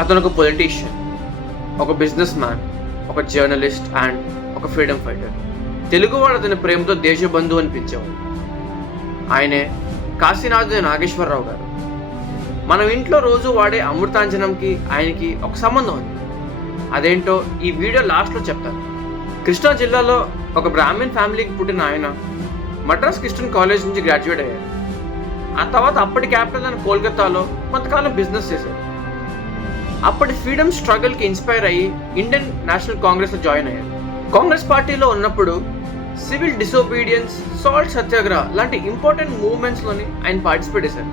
అతను ఒక పొలిటీషియన్, ఒక బిజినెస్ మ్యాన్, ఒక జర్నలిస్ట్ అండ్ ఒక ఫ్రీడమ్ ఫైటర్. తెలుగువాడు అతని ప్రేమతో దేశబంధు అనిపించేవాడు. ఆయనే కాశీనాథ్ నాగేశ్వరరావు గారు. మనం ఇంట్లో రోజు వాడే అమృతాంజనంకి ఆయనకి ఒక సంబంధం ఉంది. అదేంటో ఈ వీడియో లాస్ట్లో చెప్తాను. కృష్ణా జిల్లాలో ఒక బ్రాహ్మణ్ ఫ్యామిలీకి పుట్టిన ఆయన మద్రాస్ క్రిస్టియన్ కాలేజ్ నుంచి గ్రాడ్యుయేట్ అయ్యారు. ఆ తర్వాత అప్పటి క్యాపిటల్ అయిన కోల్కతాలో కొంతకాలం బిజినెస్ చేశారు. అప్పటి ఫ్రీడమ్ స్ట్రగుల్కి ఇన్స్పైర్ అయ్యి ఇండియన్ నేషనల్ కాంగ్రెస్లో జాయిన్ అయ్యారు. కాంగ్రెస్ పార్టీలో ఉన్నప్పుడు సివిల్ డిసోబీడియన్స్, సాల్ట్ సత్యాగ్రహ లాంటి ఇంపార్టెంట్ మూవ్మెంట్స్లోని ఆయన పార్టిసిపేట్ చేశారు.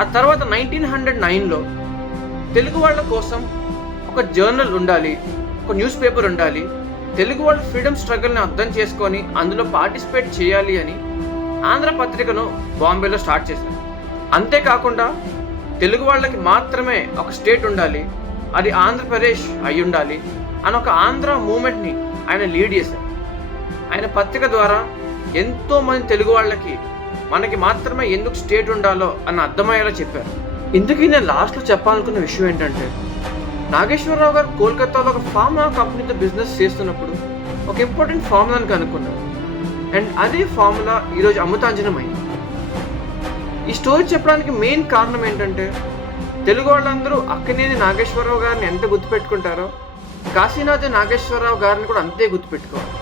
ఆ తర్వాత 1909లో తెలుగు వాళ్ళ కోసం ఒక జర్నల్ ఉండాలి, ఒక న్యూస్ పేపర్ ఉండాలి, తెలుగు వాళ్ళ ఫ్రీడమ్ స్ట్రగుల్ని అర్థం చేసుకొని అందులో పార్టిసిపేట్ చేయాలి అని ఆంధ్ర పత్రికను బాంబేలో స్టార్ట్ చేశారు. అంతేకాకుండా తెలుగు వాళ్ళకి మాత్రమే ఒక స్టేట్ ఉండాలి, అది ఆంధ్రప్రదేశ్ అయి ఉండాలి అని ఒక ఆంధ్ర మూమెంట్ని ఆయన లీడ్ చేశారు. ఆయన పత్రిక ద్వారా ఎంతోమంది తెలుగు వాళ్ళకి మనకి మాత్రమే ఎందుకు స్టేట్ ఉండాలో అని అర్థమయ్యేలా చెప్పారు. ఇందుకీ నేను లాస్ట్లో చెప్పాలనుకున్న విషయం ఏంటంటే, నాగేశ్వరరావు గారు కోల్కతాలో ఒక ఫార్ములా కంపెనీతో బిజినెస్ చేస్తున్నప్పుడు ఒక ఇంపార్టెంట్ ఫార్ములాని కనుక్కున్నారు. అండ్ అదే ఫార్ములా ఈరోజు అమృతాంజనం అయింది. ఈ స్టోరీ చెప్పడానికి మెయిన్ కారణం ఏంటంటే, తెలుగు వాళ్ళందరూ అక్కినేని నాగేశ్వరరావు గారిని ఎంత గుర్తుపెట్టుకుంటారో కాశీనాథ్ నాగేశ్వరరావు గారిని కూడా అంతే గుర్తుపెట్టుకోవాలి.